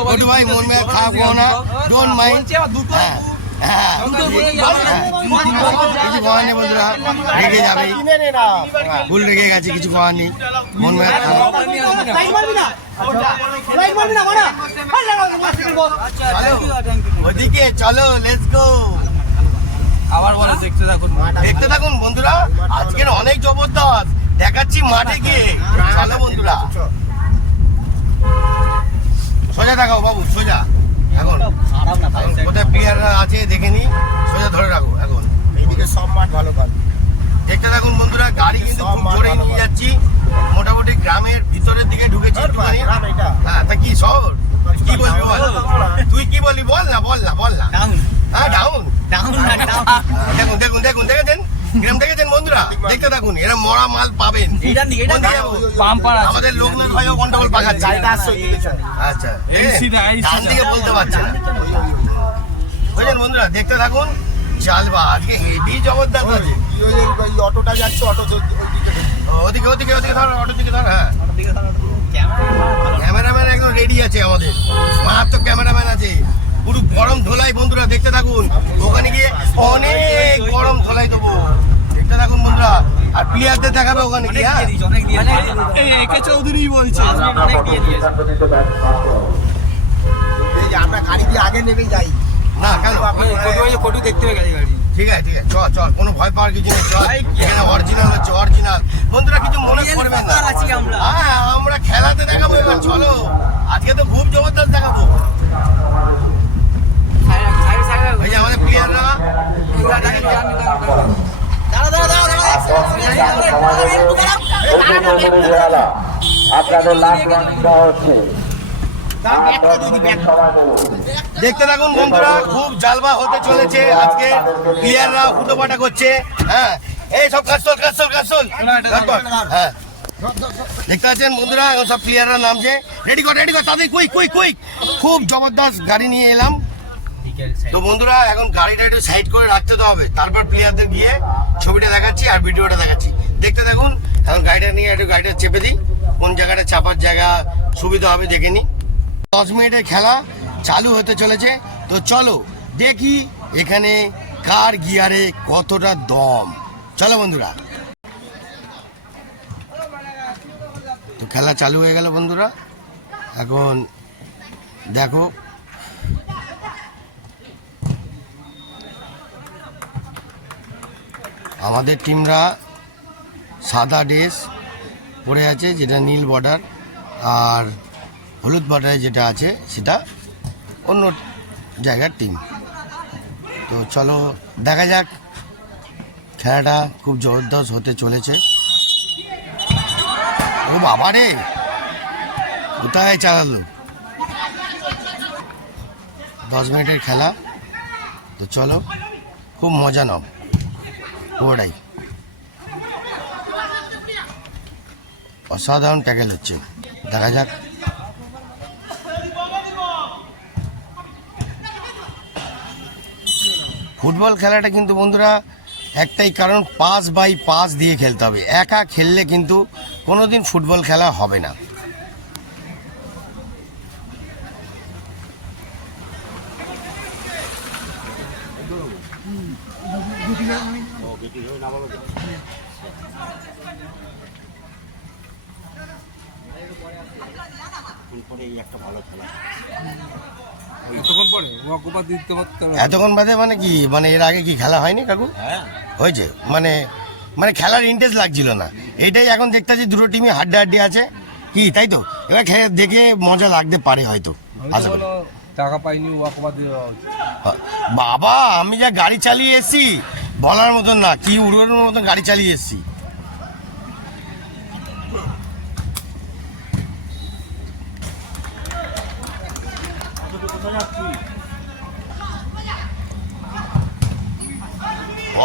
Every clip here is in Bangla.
ছোট ভাই মন মেয়ে খারাপ করো না। ডোন্ট মাইন্ড হ্যাঁ হ্যাঁ। কিছু করার নেই বন্ধুরা রেগে যাবে। ভুল রেগে গেছে কিছু করার নেই। মন মেয়ে খারাপ। মানা ওদিকে চলো লেটস গো আবার বলে দেখতে থাকুন। দেখতে থাকুন বন্ধুরা। আজকের অনেক জবরদস্ত। দেখাচ্ছি মাঠে গিয়ে। চলো বন্ধুরা। সোজা দেখাও বাবু সোজা। এখন। কোথায় প্লেয়াররা আছে দেখে নি সোজা ধরে রাখো এখন। এইদিকে সব মাঠ ভালো কাজ। দেখতে থাকুন বন্ধুরা গাড়ি কিন্তু খুব জোরে নিয়ে যাচ্ছি। মোটামুটি গ্রামের ভিতরের দিকে ঢুকেছি হ্যাঁ তা কি শহর? কি বলবি বল? তুই কি বলি বল না বল না বল না। হ্যাঁ ডাউন ডাউন দেখুন দেখুন দেখুন দেখেছেন? গ্রাম দেখেছেন বন্ধুরা দেখতে থাকুন এরা মরা মাল পাবেন। আমাদের লোকনাথ ভাইও গন্ডগোল পাকাচ্ছে। আচ্ছা ডান দিকে বলতে পারছে না। বুঝলেন বন্ধুরা দেখতে থাকুন চালবা আজকে হেভি জবরদস্ত আছে। ওই অটোটা যাচ্ছে অটো ওদিকে ওদিকে ওদিকে ধর অটো দিকে ধর হ্যাঁ। ক্যামেরাম্যান একদম রেডি আছে আমাদের। মারাত্মক ক্যামেরাম্যান আছে। পুরো গরম ধোলাই বন্ধুরা দেখতে থাকুন। ওখানে গিয়ে অনেক গরম ধোলাই দেবো। দেখতে থাকুন বন্ধুরা। আর প্লেয়ারদের দেখাবে ওখানে গিয়ে হ্যাঁ? একে চৌধুরী বলছে আমরা গাড়ি দিয়ে আগে নেমেই যাই। না কেন? দেখতে হবে গাড়ি গাড়ি ঠিক আছে ঠিক আছে। চল চল কোনো ভয় পাওয়ার কিছু নেই। চল এখানে অরিজিনাল হচ্ছে অরিজিনাল বন্ধুরা কিছু মনে করবেন না। আমরা। হ্যাঁ আমরা খেলাতে দেখাবো এবার চলো। আজকে তো খুব জবরদস্ত দেখাবো সাইড সাইড এই যে আমাদের প্লেয়াররা দাঁড়া দাঁড়া দাঁড়া দাঁড়া আপনাদের দেওয়া হচ্ছে দেখতে থাকুন বন্ধুরা, খুব জালবা হতে চলেছে আজকে। প্লেয়াররা হুটোপাটা করছে হ্যাঁ। এই সব কাজ চল কাজ চল কাজ চল হ্যাঁ। দেখতে পাচ্ছেন বন্ধুরা সব প্লেয়াররা নামছে। রেডি কর রেডি কর তাদের কুইক কুইক কুইক খুব জবরদস্ত গাড়ি নিয়ে এলাম। তো বন্ধুরা, এখন গাড়িটা একটু সাইড করে রাখতে তো হবে। তারপর প্লেয়ারদের গিয়ে ছবিটা দেখাচ্ছি আর ভিডিওটা দেখাচ্ছি। দেখতে দেখুন এখন গাড়িটা নিয়ে একটু গাড়িটা চেপে দিই। কোন জায়গাটা চাপার জায়গা সুবিধা হবে দেখে নিই। দশ মিনিটের খেলা চালু হতে চলেছে। তো চলো, দেখি এখানে কার গিয়ারে কতটা দম। চলো বন্ধুরা। তো খেলা চালু হয়ে গেল বন্ধুরা। এখন দেখো আমাদের টিমরা সাদা ড্রেস পরে আছে, যেটা নীল বর্ডার, আর হলুদ বর্ডারে যেটা আছে, সেটা অন্য জায়গার টিম। তো চলো, দেখা যাক। খেলাটা খুব জবরদস্ত হতে চলেছে। ও বাবা রে! কোথায় চালালো? দশ মিনিটের খেলা। তো চলো, খুব মজা নাও। পুরোটাই অসাধারণ ট্যাকেল হচ্ছে। দেখা যাক। ফুটবল খেলাটা কিন্তু বন্ধুরা, একটাই কারণ পাস বাই পাস দিয়ে খেলতে হবে। একা খেললে কিন্তু কোনোদিন ফুটবল খেলা হবে না এতক্ষণ পরে ওয়াকুপা দিতে পারতে এতক্ষণ বাদে মানে কি মানে এর আগে কি খেলা হয়নি কাকু? হয়েছে? মানে মানে খেলার ইন্টারেস্ট লাগছিল না। এটাই এখন দেখতে পাচ্ছি দুটো টিমই হাড্ডা হাড্ডি আছে। কি তাই তো? এবার খেলে দেখে মজা লাগতে পারে হয়তো। আশা করি। টাকা পাইনি হচ্ছে। বাবা আমি যা গাড়ি চালিয়ে এসেছি বলার মতন না কি উড়োর মতন গাড়ি চালিয়ে এসেছি।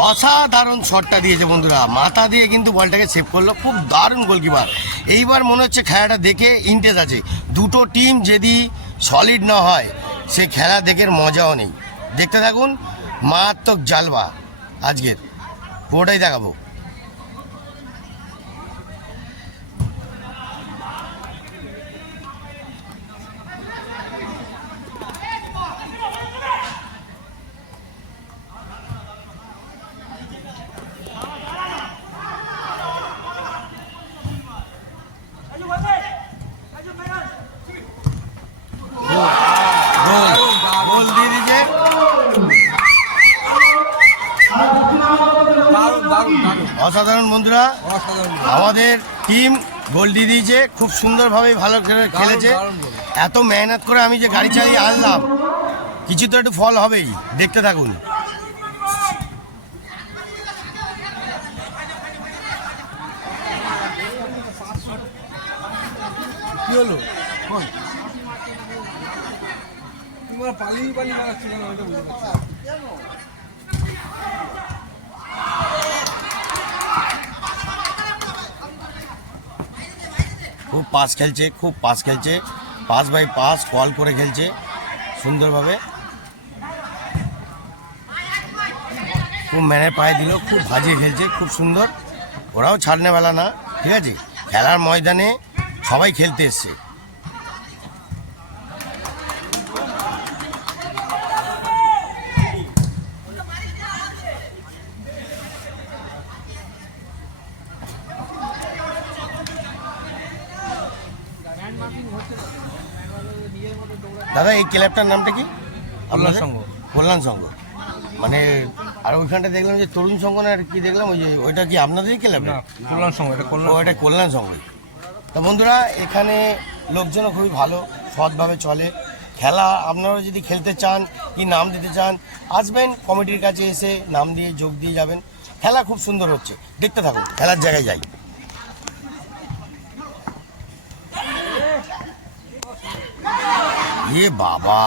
অসাধারণ শটটা দিয়েছে বন্ধুরা। মাথা দিয়ে কিন্তু বলটাকে সেভ করল। খুব দারুণ গোলকিপার এইবার মনে হচ্ছে খেলাটা দেখে ইন্টারেস্ট আছে। দুটো টিম যদি সলিড না হয়, সে খেলা দেখের মজাও নেই। দেখতে থাকুন, মারাত্মক জালবা আজকের। পুরোটাই দেখাবো অসাধারণ বন্ধুরা অসাধারণ আমাদের টিম গোল দিয়ে দিয়েছে খুব সুন্দরভাবে ভালো খেলে- খেলেছে। এত মেহনত করে আমি যে গাড়ি চালিয়ে আনলাম কিছু তো একটু ফল হবেই দেখতে থাকুন। কি হলো? কই তোমার পালিয়ে পালিয়ে বেড়াচ্ছিল না ওইটা বুঝতে পারছি না। খুব পাস খেলছে, খুব পাস খেলছে। পাস বাই পাস কল করে খেলছে, সুন্দরভাবে। খুব ম্যানের পায়ে দিল, খুব ভাজিয়ে খেলছে, খুব সুন্দর। ওরাও ছাড়নে বেলা না, ঠিক আছে? খেলার ময়দানে সবাই খেলতে এসছে। দাদা এই ক্লাবটার নামটা কি? কল্যাণ সংঘ। কল্যাণ সংঘ। মানে আর ওইখানটা দেখলাম যে তরুণ সংঘ না আর কি দেখলাম ওই যে ওইটা কি আপনাদেরই ক্লাব? কল্যাণ সংঘ এটা কল্যাণ এটা কল্যাণ সংঘই তা বন্ধুরা এখানে লোকজনও খুবই ভালো সৎভাবে চলে। খেলা আপনারা যদি খেলতে চান কি নাম দিতে চান আসবেন কমিটির কাছে এসে নাম দিয়ে যোগ দিয়ে যাবেন। খেলা খুব সুন্দর হচ্ছে। দেখতে থাকুন খেলার জায়গায় যাই। এ বাবা।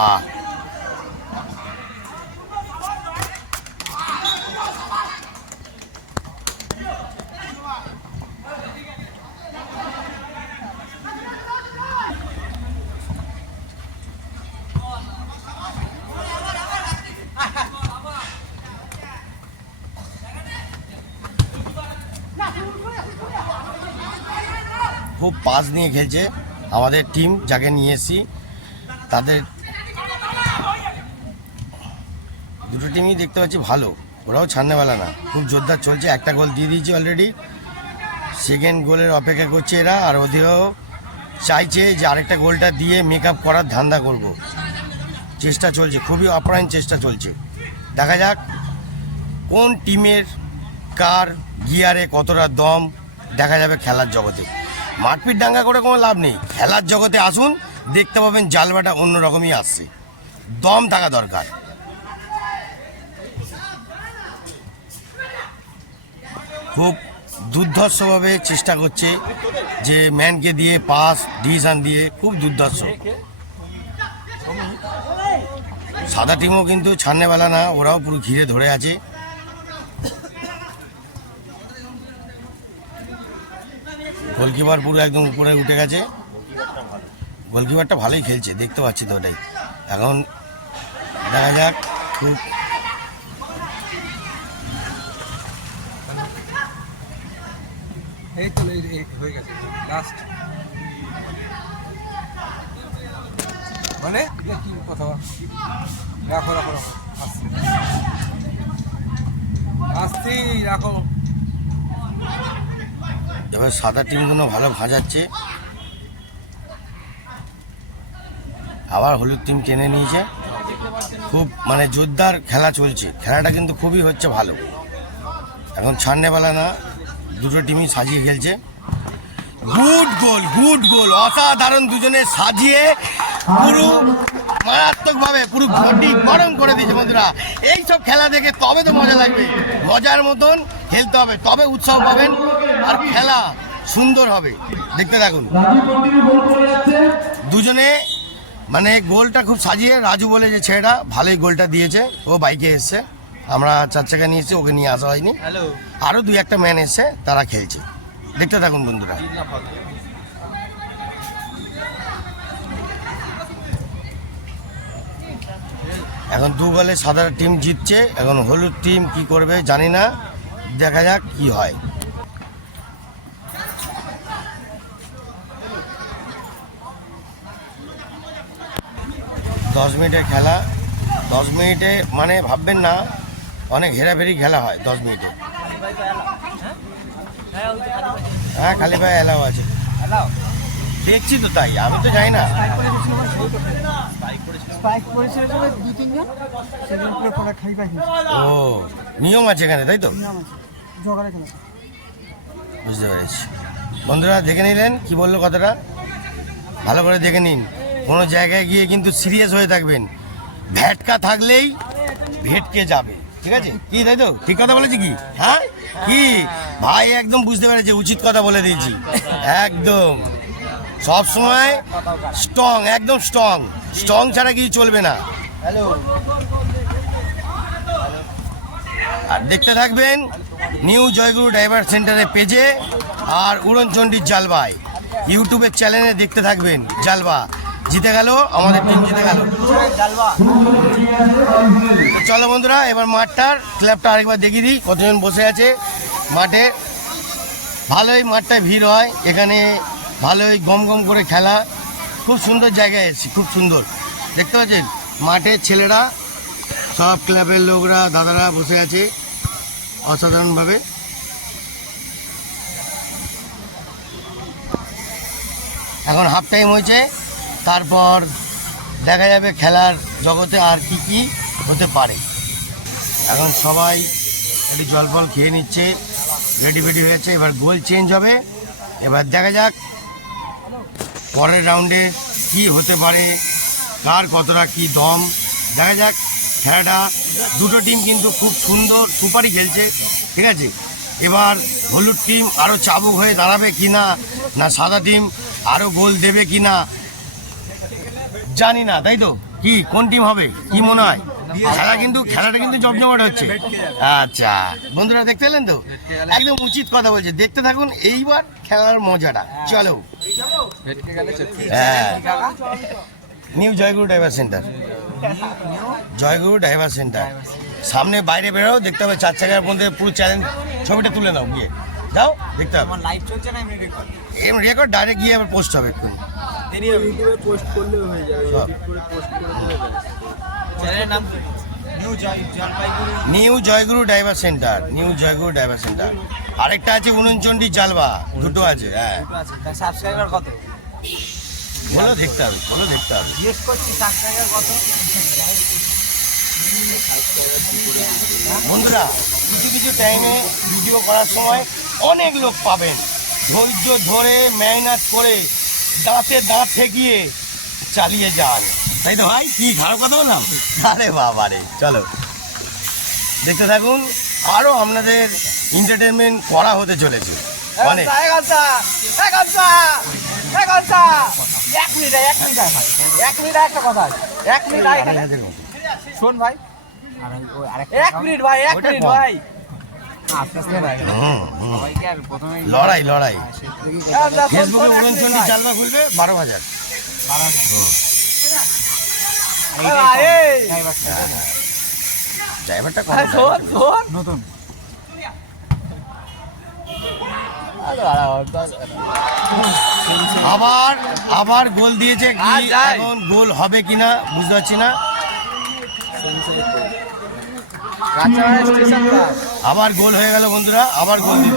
খুব পাস নিয়ে খেলছে আমাদের টিম যাকে নিয়ে তাদের দুটো টিমই দেখতে পাচ্ছি ভালো। ওরাও ছাড়নেওয়ালা না। খুব জোরদার চলছে। একটা গোল দিয়ে দিয়েছি অলরেডি সেকেন্ড গোলের অপেক্ষা করছে এরা। আর ওদেরও চাইছে যে আরেকটা গোলটা দিয়ে মেক আপ করার ধান্দা করব। চেষ্টা চলছে। খুবই অপ্রাণ চেষ্টা চলছে। দেখা যাক কোন টিমের কার গিয়ারে কতটা দম। দেখা যাবে খেলার জগতে। মারপিট ডাঙ্গা করে কোনো লাভ নেই। খেলার জগতে আসুন। দেখতে পাবেন জালবাটা অন্যরকমই আসছে দম থাকা দরকার। খুব দুর্ধর্ষভাবে চেষ্টা করছে যে ম্যানকে দিয়ে পাস, ডিসিশন দিয়ে খুব দুর্ধর্ষ। সাদা টিমও কিন্তু ছাড়নেবেলা না, ওরাও পুরো ঘিরে ধরে আছে। গোলকিপার পুরো একদম উপরে উঠে গেছে। গোলকিপারটা ভালোই খেলছে দেখতে পাচ্ছি তো ওটাই। এখন দেখা যাক খুব এই তো হয়ে গেছে লাস্ট মানে? কি কথা? রাখো রাখো রাখো আসছি। আসছি রাখো। এবার সাদা টিমগুলো ভালো ভাজাচ্ছে। আবার হলুদ টিম টেনে নিয়েছে। খুব মানে জোরদার খেলা চলছে। খেলাটা কিন্তু খুবই হচ্ছে ভালো। এখন ছাড়নেবেলা না, দুটো টিমই সাজিয়ে খেলছে। গুড গোল গুড গোল অসাধারণ দুজনে সাজিয়ে পুরো মারাত্মকভাবে পুরো ঘটি গরম করে দিয়েছে বন্ধুরা। এইসব খেলা দেখে তবে তো মজা লাগবে। মজার মতন খেলতে হবে, তবে উৎসাহ পাবেন আর খেলা সুন্দর হবে। দেখতে থাকুন। দুজনে মানে গোলটা খুব সাজিয়ে রাজু বলে যে ছেলেটা ভালোই গোলটা দিয়েছে। ও বাইকে এসছে। আমরা চার চাকা নিয়ে এসেছি ওকে নিয়ে আসা হয়নি। আরও দুই একটা ম্যান এসছে তারা খেলছে। দেখতে থাকুন বন্ধুরা। এখন দু বলে সাদা টিম জিতছে। এখন হলুদ টিম কি করবে জানি না। দেখা যাক কি হয়। দশ মিনিটের খেলা, দশ মিনিটে মানে ভাববেন না, অনেক হেরাফেরি খেলা হয় দশ মিনিটে। হ্যাঁ খালি ভাই এলাও আছে। দেখছি তো তাই, আমি তো যাই না। ও, নিয়ম আছে এখানে, তাই তো? বুঝতে পেরেছি। বন্ধুরা, দেখে নিলেন? কি বলল কথাটা? ভালো করে দেখে নিন। কোনো জায়গায় গিয়ে কিন্তু সিরিয়াস হয়ে থাকবেন। ভ্যাটকা থাকলেই ভেটকে যাবে। ঠিক আছে? কি তাই তো? ঠিক কথা বলেছি কি? হ্যাঁ? কি? ভাই একদম বুঝতে পেরেছে, উচিত কথা বলে দিয়েছি। একদম। সব সময় স্ট্রং, একদম স্ট্রং। স্ট্রং ছাড়া কিছু চলবে না। হ্যালো? আর দেখতে থাকবেন নিউ জয়গুরু ডাইভার সেন্টারের পেজে আর উড়নচণ্ডীর জালবাই ইউটিউবের চ্যানেলে দেখতে থাকবেন জালবা। জিতে গেল, আমাদের টিম জিতে গেল। চলো বন্ধুরা, এবার মাঠটার ক্লাবটা আরেকবার দেখিয়ে দিই, কতজন বসে আছে মাঠে। ভালোই মাঠটায় ভিড় হয়, এখানে ভালোই গম গম করে খেলা। খুব সুন্দর জায়গায় এসেছি খুব সুন্দর। দেখতে পাচ্ছেন, মাঠের ছেলেরা, সব ক্লাবের লোকরা, দাদারা বসে আছে অসাধারণভাবে। এখন হাফ টাইম হয়েছে। তারপর দেখা যাবে খেলার জগতে আর কি কি হতে পারে। এখন সবাই একটু জল ফল খেয়ে নিচ্ছে রেডি ফেডি হয়েছে, এবার গোল চেঞ্জ হবে। এবার দেখা যাক পরের রাউন্ডে কি হতে পারে, কার কতটা কি দম। দেখা যাক খেলাটা, দুটো টিম কিন্তু খুব সুন্দর সুপারই খেলছে, ঠিক আছে? এবার হলুদ টিম আরও চাবুক হয়ে দাঁড়াবে কি না না সাদা টিম আরও গোল দেবে কি না জানি না তাই তো? কি কোন টিম হবে? কি মনে হয়? খেলা কিন্তু খেলাটা কিন্তু জমজমাট হচ্ছে। আচ্ছা বন্ধুরা দেখতে পেলেন তো? একদম উচিত কথা বলছে। দেখতে থাকুন এইবার খেলার মজাটা। চলো। হ্যাঁ। New Joyguru driver centre Joyguru driver centre সামনে বাইরে বেরো দেখতে হবে চার চাকার মধ্যে পুরো চ্যালেঞ্জ ছবিটা তুলে নাও গিয়ে। যাও দেখতে হবে। লাইভ চলছে না রেকর্ড এম রেকর্ড ডাইরেক্ট গিয়ে আবার পোস্ট হবে এক্ষুনি। ইউটিউবে পোস্ট করলেও হয়ে যাবে সব। করে পোস্ট করে দিলে চ্যানেলের নাম new Joy Jalpaiguri new Joyguru driver centre new Joyguru driver centre আরেকটা আছে উনচন্ডী জালবা দুটো আছে হ্যাঁ। আছে। সাবস্ক্রাইবার কত? বলো দেখতে হবে বলো দেখতে হবে। জিজ্ঞেস করছি সাবস্ক্রাইবার কত? বন্ধুরা কিছু কিছু টাইমে ভিডিও করার সময় অনেক লোক পাবেন। ধৈর্য ধরে মেহনত করে দাঁতে দাঁত ঠেকিয়ে চালিয়ে যান। তাই তো ভাই? কি খারাপ কথা বললাম? আরে বাবা রে। চলো। দেখতে থাকুন আরও আপনাদের এন্টারটেনমেন্ট করা হতে চলেছে। অনেক এগারোটা এগারোটা এগারোটা এক মিনিট এক মিনিট এক মিনিট একটা কথা। এক মিনিট শোন ভাই। এক মিনিট ভাই এক মিনিট ভাই। লড়াই লড়াই। ফেসবুকে উনচল্লিশ চালবা খুলবে? বারো হাজার। ড্রাইভারটা শোন আবার আবার গোল দিয়েছে কি এখন গোল হবে কিনা বুঝতে পারছি না। আবার গোল হয়ে গেল বন্ধুরা আবার গোল দিল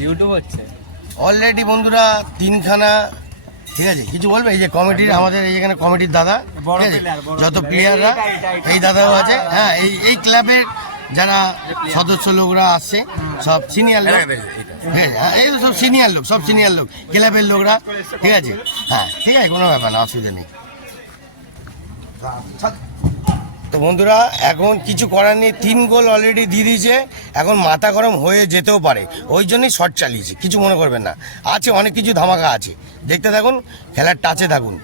ইউটিউব হচ্ছে অলরেডি বন্ধুরা তিনখানা ঠিক আছে কিছু বলবে এই যে কমিটির আমাদের এই এখানে কমিটির দাদা ঠিক আছে? যত। প্লেয়াররা। এই দাদাও আছে হ্যাঁ এই এই ক্লাবের যারা সদস্য লোকরা আসছে সব সিনিয়র লোক। ঠিক আছে হ্যাঁ, এই তো সব সিনিয়র লোক সব সিনিয়র লোক ক্লাবের লোকরা ঠিক আছে? হ্যাঁ ঠিক আছে কোনো ব্যাপার না অসুবিধা নেই। তো বন্ধুরা এখন কিছু করার নেই তিন গোল অলরেডি দিয়ে দিয়েছে এখন মাথা গরম হয়ে যেতেও পারে ওই জন্যই শট চালিয়েছে কিছু মনে করবেন না। আছে অনেক কিছু ধামাকা আছে দেখতে থাকুন খেলার টাচে থাকুন।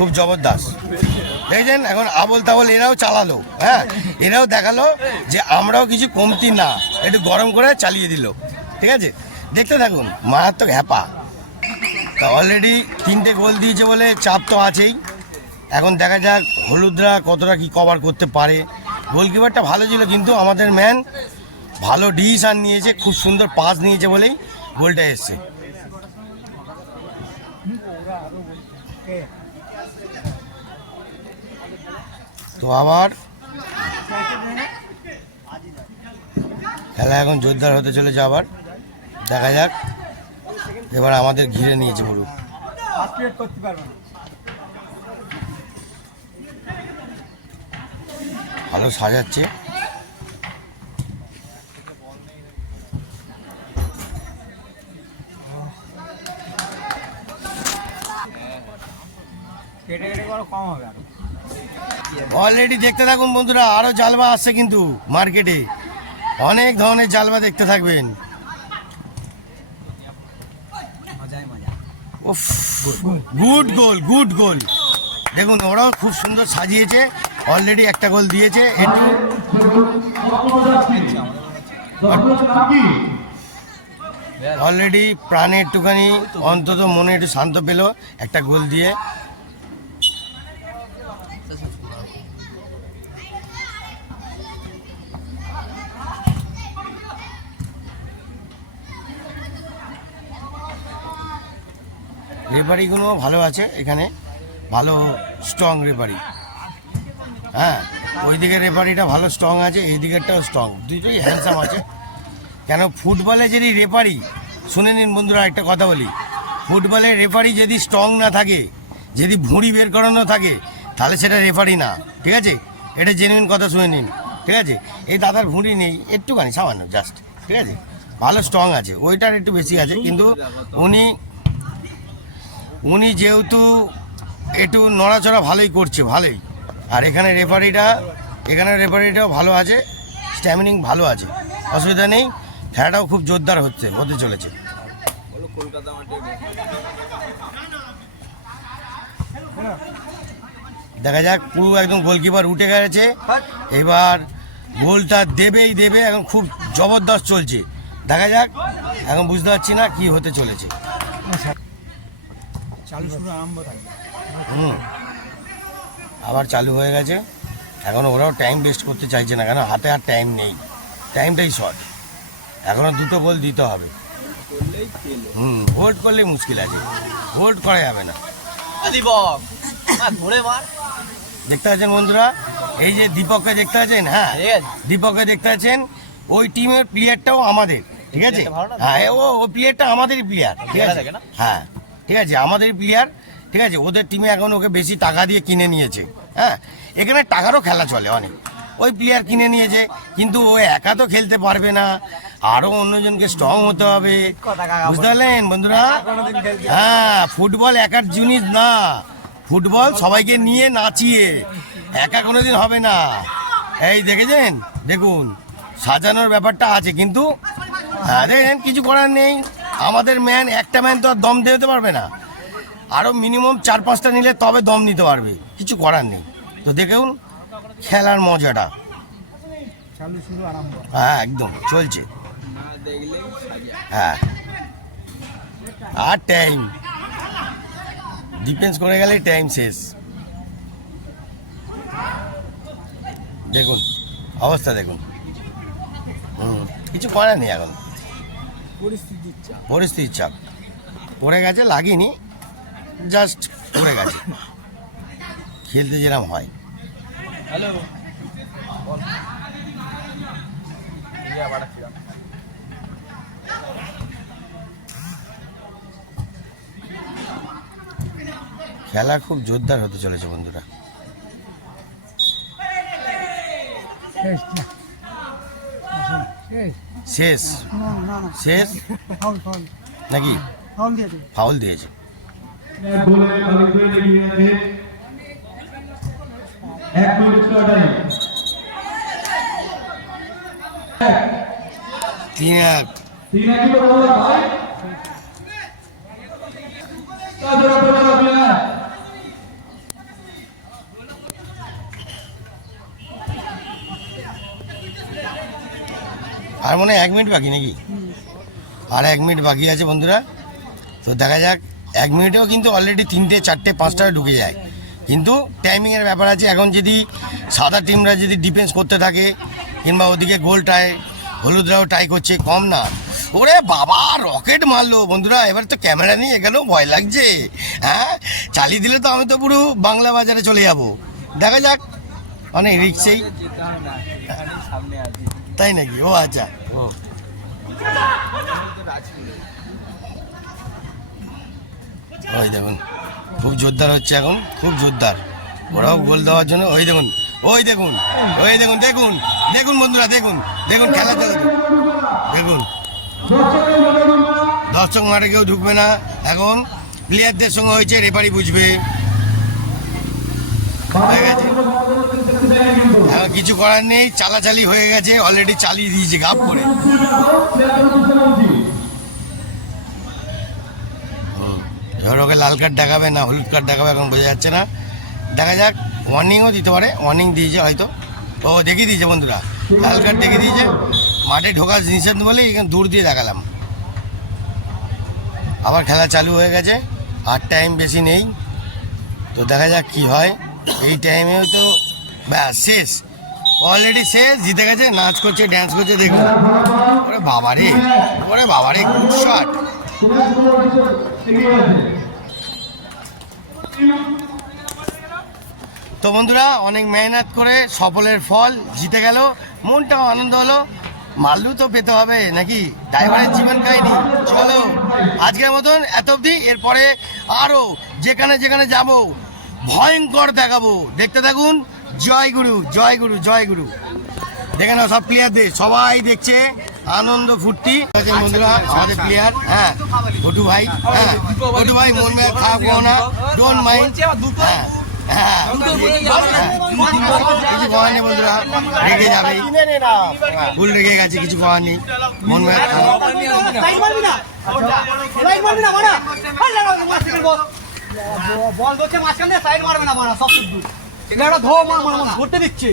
খুব জবরদস্ত। দেখছেন? এখন আবল তাবল এরাও চালালো হ্যাঁ? এরাও দেখাল যে আমরাও কিছু কমতি না, একটু গরম করে চালিয়ে দিল, ঠিক আছে? দেখতে থাকুন, মারাত্মক হ্যাপা। তা অলরেডি তিনটে গোল দিয়েছে বলে চাপ তো আছেই। এখন দেখা যাক হলুদরা কতটা কি কভার করতে পারে। গোলকিপারটা ভালো ছিল, কিন্তু আমাদের ম্যান ভালো ডিসিশন নিয়েছে, খুব সুন্দর পাস নিয়েছে বলেই গোলটা এসছে। তো আবার খেলা এখন জোরদার হতে চলেছে আবার। দেখা যাক। এবার আমাদের ঘিরে নিয়েছে পুরো। ভালো সাজাচ্ছে। কম হবে অলরেডি দেখতে থাকুন বন্ধুরা, আরও জালবা আসছে কিন্তু মার্কেটে। অনেক ধরনের জালবা দেখতে থাকবেন। Good goal good goal. দেখুন, ওরাও খুব সুন্দর সাজিয়েছে। অলরেডি একটা গোল দিয়েছে অলরেডি প্রাণে একটুখানি, অন্তত মনে একটু শান্ত পেল, একটা গোল দিয়ে। রেফারিগুলো ভালো আছে এখানে। ভালো স্ট্রং রেফারি। হ্যাঁ ওই দিকের রেফারিটা ভালো স্ট্রং আছে এই দিকেরটাও স্ট্রং দুটোই হ্যান্ডসাম আছে। কেন, ফুটবলে যদি রেফারি, শুনে নিন বন্ধুরা একটা কথা বলি। ফুটবলের রেফারি যদি স্ট্রং না থাকে, যদি ভুঁড়ি বের করানো থাকে, তাহলে সেটা রেফারি না, ঠিক আছে? এটা জেনুইন কথা শুনে নিন, ঠিক আছে? এই দাদার ভুঁড়ি নেই, একটুখানি, সামান্য জাস্ট ঠিক আছে? ভালো স্ট্রং আছে, ওইটার একটু বেশি আছে, কিন্তু উনি উনি যেহেতু একটু নড়াচড়া ভালোই করছে, ভালোই। আর এখানে রেফারিটা, এখানে রেফারিটাও ভালো আছে, স্ট্যামিনিং ভালো আছে। অসুবিধা নেই, খেলাটাও খুব জোরদার হচ্ছে, হতে চলেছে। দেখা যাক, পুরো একদম গোলকিপার উঠে গেছে। এবার গোলটা দেবেই দেবে, এখন খুব জবরদস্ত চলছে। দেখা যাক, এখন বুঝতে পারছি না কি হতে চলেছে। হুম। আবার চালু হয়ে গেছে। এখন ওরাও টাইম ওয়েস্ট করতে চাইছে না কেন হাতে আর টাইম নেই। টাইমটাই শর্ট এখনও দুটো গোল দিতে হবে। হুম হোল্ড করলেই মুশকিল আছে। হোল্ড করা যাবে না। দেখতে পাচ্ছেন বন্ধুরা এই যে দীপককে দেখতে পাচ্ছেন? হ্যাঁ দীপককে দেখতে পাচ্ছেন? ওই টিমের প্লেয়ারটাও আমাদের ঠিক আছে? হ্যাঁ ও ওই প্লেয়ারটা আমাদেরই প্লেয়ার ঠিক আছে? হ্যাঁ। ঠিক আছে? আমাদের প্লেয়ার ঠিক আছে? ওদের টিমে এখন ওকে বেশি টাকা দিয়ে কিনে নিয়েছে। হ্যাঁ? এখানে টাকারও খেলা চলে অনেক। ওই প্লেয়ার কিনে নিয়েছে কিন্তু ও একা তো খেলতে পারবে না। আরও অন্যজনকে স্ট্রং হতে হবে। বুঝতে পারলেন বন্ধুরা? হ্যাঁ ফুটবল একার জিনিস না। ফুটবল সবাইকে নিয়ে নাচিয়ে। একা কোনোদিন হবে না। এই দেখেছেন? দেখুন সাজানোর ব্যাপারটা আছে কিন্তু হ্যাঁ দেখেন কিছু করার নেই। আমাদের ম্যান একটা ম্যান তো আর দম দিতে পারবে না। আরও মিনিমাম চার পাঁচটা নিলে তবে দম নিতে পারবে। কিছু করার নেই। তো দেখুন, খেলার মজাটা। হ্যাঁ একদম, চলছে। হ্যাঁ। আর টাইম ডিফেন্স করে গেলে টাইম শেষ। দেখুন, অবস্থা দেখুন। হুম, কিছু করার নেই এখন। পরিস্থিতির চাপ। পড়ে গেছে লাগিনি জাস্ট পড়ে গেছে। খেলতে যেরকম হয়। হ্যালো খেলা খুব জোরদার হতে চলেছে বন্ধুরা। শেষ শেষ নাকি ফাউল দিয়েছে তিন এক আর মনে হয় এক মিনিট বাকি নাকি? আর এক মিনিট বাকি আছে বন্ধুরা। তো দেখা যাক, এক মিনিটেও কিন্তু অলরেডি তিনটে, চারটে, পাঁচটা ঢুকে যায়। কিন্তু টাইমিংয়ের ব্যাপার আছে, এখন যদি সাদা টিমরা যদি ডিফেন্স করতে থাকে, কিংবা ওদিকে গোল টাই হলুদরাও টাই করছে, কম না। ওরে বাবা রকেট মারলো। বন্ধুরা, এবার তো ক্যামেরা নিয়ে এখানেও ভয় লাগছে। হ্যাঁ? চালিয়ে দিলে তো আমি তো পুরো বাংলা বাজারে চলে যাব। দেখা যাক। অনেক রিক্সেই যেতে হয় না এখানে সামনে তাই নাকি? ও আচ্ছা। ও। ওই দেখুন খুব জোরদার হচ্ছে এখন খুব জোরদার। ওরাও গোল দেওয়ার জন্য ওই দেখুন ওই দেখুন ওই দেখুন দেখুন দেখুন বন্ধুরা দেখুন দেখুন খেলা দেখুন দেখুন। দর্শক মাঠে কেউ ঢুকবে না এখন প্লেয়ারদের সঙ্গে হয়েছে রেফারি বুঝবে। হয়ে গেছে। কিছু করার নেই, চালাচালি হয়ে গেছে অলরেডি চালিয়ে দিয়েছে গাপ করে। এবার ওকে লাল কার্ড দেখাবে না, হলুদ কার্ড দেখাবে, এখন বোঝা যাচ্ছে না। দেখা যাক ওয়ার্নিংও দিতে পারে ওয়ার্নিং দিয়েছে হয়তো। ও, দেখিয়ে দিয়েছে বন্ধুরা, লাল কার্ড দেখিয়ে দিয়েছে। মাঠে ঢোকা নিষেধ বলে এখানে দূর দিয়ে দেখালাম। আবার খেলা চালু হয়ে গেছে, আর টাইম বেশি নেই। তো দেখা যাক কি হয়। এই টাইমেও তো ব্যাস, শেষ। অলরেডি শেষ, জিতে গেছে, নাচ করছে ড্যান্স করছে, দেখুন। ওরে বাবারে ওরে বাবারে গুড শট তো বন্ধুরা, অনেক মেহনত করে সফলের ফল জিতে গেল, মনটাও আনন্দ হলো। মাল্লু তো পেতে হবে, নাকি? ড্রাইভারের জীবন কাহিনী, চলো। আজকের মতন এত অবধি, এরপরে আরও যেখানে যেখানে যাব, ভয়ঙ্কর দেখাবো। দেখতে থাকুন জয় গুরু জয় গুরু জয় গুরু। দেখে নাও সব প্লেয়ারদের সবাই দেখছে আনন্দ ফুর্তি। আছে বন্ধুরা আমাদের প্লেয়ার হ্যাঁ ঘটু ভাই হ্যাঁ ঘটু ভাই মন মেয়ে খারাপ না ডোন্ট মাইন্ড হ্যাঁ হ্যাঁ। কিছু করার নেই বন্ধুরা রেগে যাবে। ভুল রেগে গেছে কিছু করার নেই মন মেয়ে খারাপ। বল মাঝখানে সাইড মারবে না সব এটা ধো মা মা ধরতে দিচ্ছে।